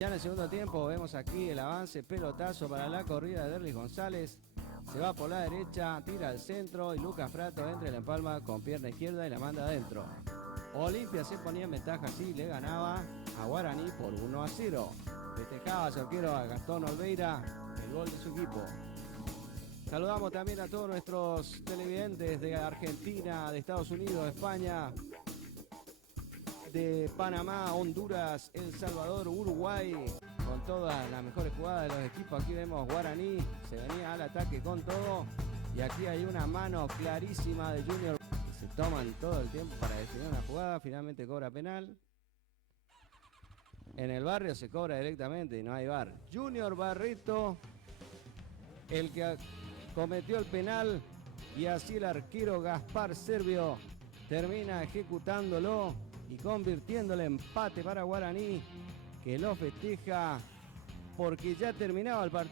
Ya en el segundo tiempo vemos aquí el avance, pelotazo para la corrida de Derlis González. Se va por la derecha, tira al centro y Lucas Prato entra y la empalma con pierna izquierda y la manda adentro. Olimpia se ponía en ventaja así, le ganaba a Guaraní por 1-0. Festejaba su arquero a Gastón Olveira el gol de su equipo. Saludamos también a todos nuestros televidentes de Argentina, de Estados Unidos, de España, de Panamá, Honduras, El Salvador, Uruguay, con todas las mejores jugadas de los equipos. Aquí vemos Guaraní, se venía al ataque con todo, y aquí hay una mano clarísima de Junior. Se toman todo el tiempo para definir una jugada, finalmente cobra penal. En el barrio se cobra directamente y no hay VAR. Junior Barreto, el que cometió el penal, y así el arquero Gaspar Servio termina ejecutándolo y convirtiendo el empate para Guaraní, que lo festeja porque ya terminaba el partido.